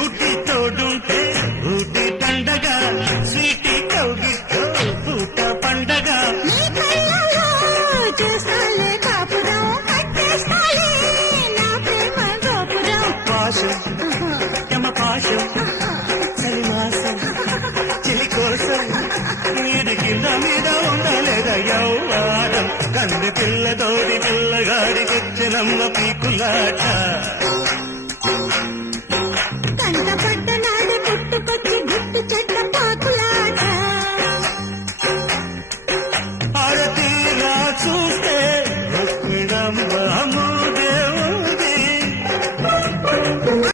beauty తోడుంటే ఊటి దండగా Sweety కౌగిట్లో పూట పండగ చేస్తాలే కాపురం కట్టేస్తాలే నా ప్రేమ గోపురం పాశం యమ పాశం చలిమాసం చెలి కోసం నీది కింద మీద ఉండలేదా యౌవాదం కన్ను పిల్లతోటి పిల్లగాడికొచ్చినమ్మ పీకులాట